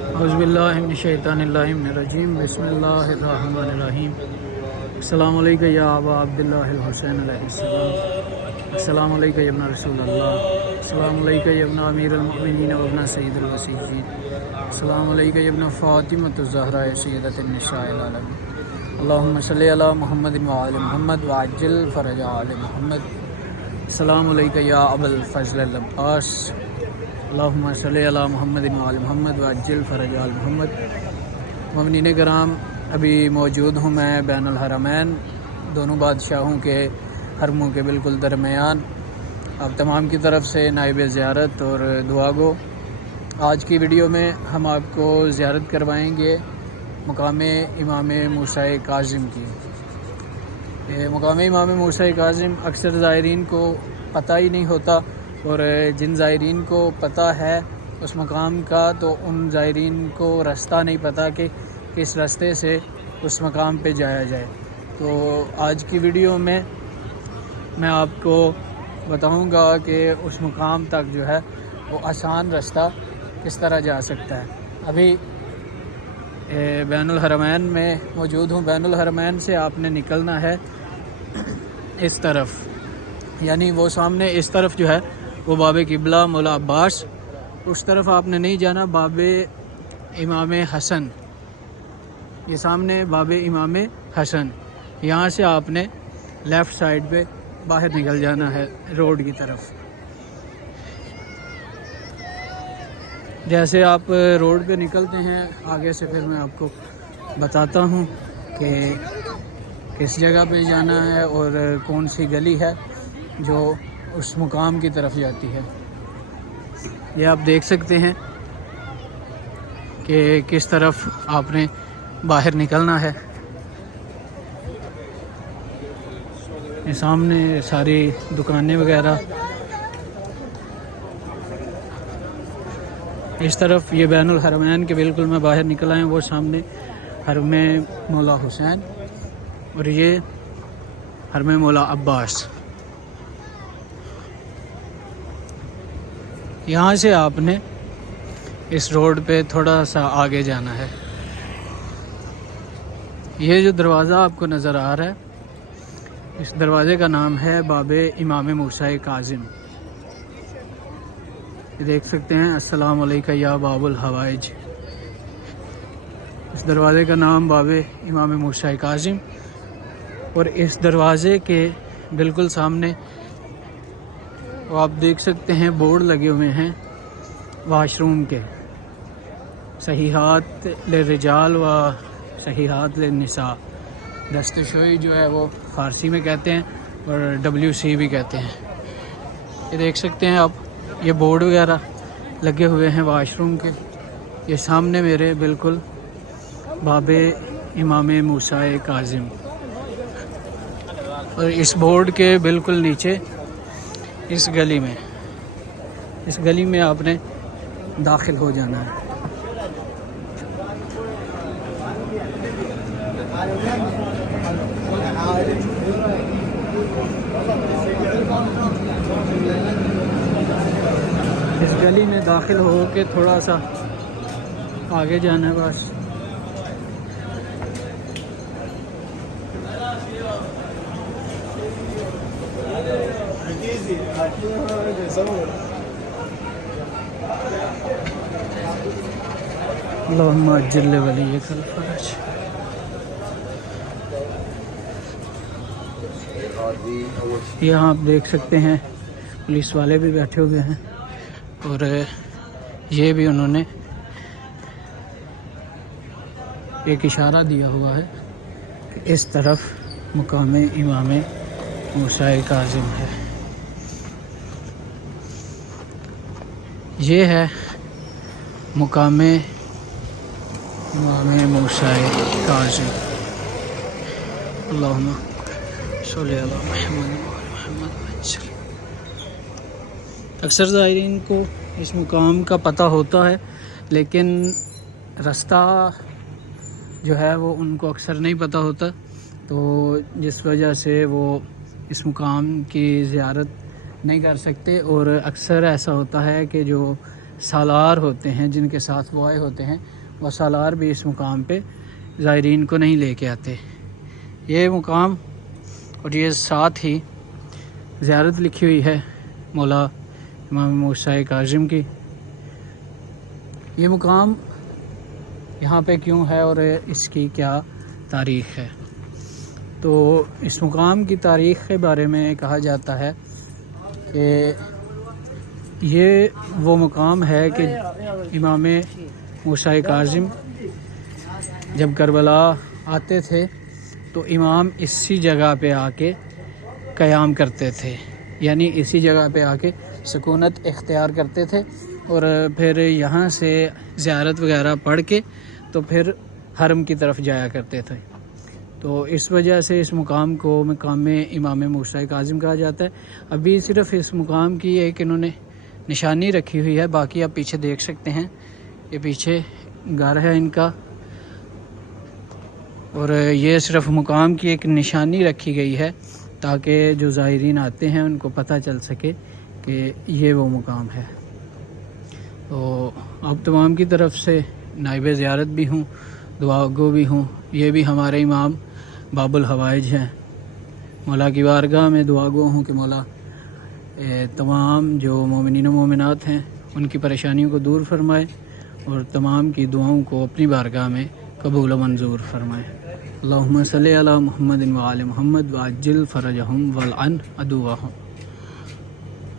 اعوذ باللہ من الشیطان الرجیم بسم اللہ الرحمن الرحیم۔ السلام علیکم یا ابا عبداللہ الحسین علیہ السلام، السلام علیکم یا ابن رسول اللہ، السلام علیکم یا ابن امیر المؤمنین و ابن سید الوصیین، السلام علیکم یا ابن فاطمۃ الزہرا سیدۃ النساء العالمین، اللہم صلی علی محمد وعلی محمد وعجل فرج آل محمد، السلام علیکم یا ابا الفضل العباس، اللہم صلی علی محمد وعلی محمد وعجل فرج آل محمد۔ مؤمنین کرام، ابھی موجود ہوں میں بین الحرمین، دونوں بادشاہوں کے حرموں کے بالکل درمیان۔ آپ تمام کی طرف سے نائب زیارت اور دعا گو۔ آج کی ویڈیو میں ہم آپ کو زیارت کروائیں گے مقام امام موسیٰ کاظم کی۔ مقام امام موسیٰ کاظم اکثر زائرین کو پتہ ہی نہیں ہوتا، اور جن زائرین کو پتہ ہے اس مقام کا تو ان زائرین کو راستہ نہیں پتہ کہ کس راستے سے اس مقام پہ جایا جائے۔ تو آج کی ویڈیو میں آپ کو بتاؤں گا کہ اس مقام تک جو ہے وہ آسان راستہ کس طرح جا سکتا ہے۔ ابھی بین الحرمین میں موجود ہوں۔ بین الحرمین سے آپ نے نکلنا ہے اس طرف، یعنی وہ سامنے اس طرف جو ہے وہ باب قبلہ مولا عباس، اس طرف آپ نے نہیں جانا، باب امام حسن، یہ سامنے باب امام حسن، یہاں سے آپ نے لیفٹ سائیڈ پہ باہر نکل جانا ہے روڈ کی طرف۔ جیسے آپ روڈ پہ نکلتے ہیں آگے سے، پھر میں آپ کو بتاتا ہوں کہ کس جگہ پہ جانا ہے اور کون سی گلی ہے جو اس مقام کی طرف جاتی ہے۔ یہ آپ دیکھ سکتے ہیں کہ کس طرف آپ نے باہر نکلنا ہے۔ یہ سامنے ساری دکانیں وغیرہ، اس طرف یہ بین الحرمین کے بالکل میں باہر نکلا ہے، وہ سامنے حرم مولا حسین اور یہ حرم مولا عباس۔ یہاں سے آپ نے اس روڈ پہ تھوڑا سا آگے جانا ہے۔ یہ جو دروازہ آپ کو نظر آ رہا ہے، اس دروازے کا نام ہے باب امام موسیٰ کاظم۔ یہ دیکھ سکتے ہیں، السلام علیکم یا باب الحوائج۔ اس دروازے کا نام باب امام موسیٰ کاظم، اور اس دروازے کے بالکل سامنے آپ دیکھ سکتے ہیں بورڈ لگے ہوئے ہیں واش روم کے، صحیحات للرجال و صحیحات للنساء۔ دستشوئی جو ہے وہ فارسی میں کہتے ہیں اور WC بھی کہتے ہیں۔ یہ دیکھ سکتے ہیں آپ، یہ بورڈ وغیرہ لگے ہوئے ہیں واش روم کے۔ یہ سامنے میرے بالکل باب امام موسیٰ کاظم، اور اس بورڈ کے بالکل نیچے اس گلی میں آپ نے داخل ہو جانا ہے۔ اس گلی میں داخل ہو کے تھوڑا سا آگے جانا ہے بس۔ اللہم اجل ولیک الفرج۔ یہاں آپ دیکھ سکتے ہیں پولیس والے بھی بیٹھے ہوئے ہیں، اور یہ بھی انہوں نے ایک اشارہ دیا ہوا ہے کہ اس طرف مقام امام موسیٰ کاظم ہے۔ یہ ہے مقام امام موسیٰ کاظم۔ اللہم صلی علی محمد وعلی محمد وسلم۔ اکثر زائرین کو اس مقام کا پتہ ہوتا ہے، لیکن راستہ جو ہے وہ ان کو اکثر نہیں پتہ ہوتا، تو جس وجہ سے وہ اس مقام کی زیارت نہیں کر سکتے۔ اور اکثر ایسا ہوتا ہے کہ جو سالار ہوتے ہیں جن کے ساتھ وہ آئے ہوتے ہیں، وہ سالار بھی اس مقام پہ زائرین کو نہیں لے کے آتے۔ یہ مقام اور یہ ساتھ ہی زیارت لکھی ہوئی ہے مولا امام موسیٰ کاظم کی۔ یہ مقام یہاں پہ کیوں ہے اور اس کی کیا تاریخ ہے؟ تو اس مقام کی تاریخ کے بارے میں کہا جاتا ہے کہ یہ وہ مقام ہے کہ امام موسیٰ کاظم جب کربلا آتے تھے تو امام اسی جگہ پہ آ کے قیام کرتے تھے، یعنی اسی جگہ پہ آ کے سکونت اختیار کرتے تھے اور پھر یہاں سے زیارت وغیرہ پڑھ کے تو پھر حرم کی طرف جایا کرتے تھے۔ تو اس وجہ سے اس مقام کو مقام امام موسیٰ کاظم کہا جاتا ہے۔ ابھی صرف اس مقام کی ایک انہوں نے نشانی رکھی ہوئی ہے، باقی آپ پیچھے دیکھ سکتے ہیں، یہ پیچھے گھر ہے ان کا، اور یہ صرف مقام کی ایک نشانی رکھی گئی ہے تاکہ جو زائرین آتے ہیں ان کو پتہ چل سکے کہ یہ وہ مقام ہے۔ تو آپ تمام کی طرف سے نائب زیارت بھی ہوں، دعا گو بھی ہوں۔ یہ بھی ہمارے امام باب الحوائج ہیں۔ مولا کی بارگاہ میں دعا گو ہوں کہ مولا تمام جو مومنین و مومنات ہیں ان کی پریشانیوں کو دور فرمائے اور تمام کی دعاؤں کو اپنی بارگاہ میں قبول و منظور فرمائے۔ اللہم صلی علی محمد و آل محمد وعجل فرجہم والعن عدوہم۔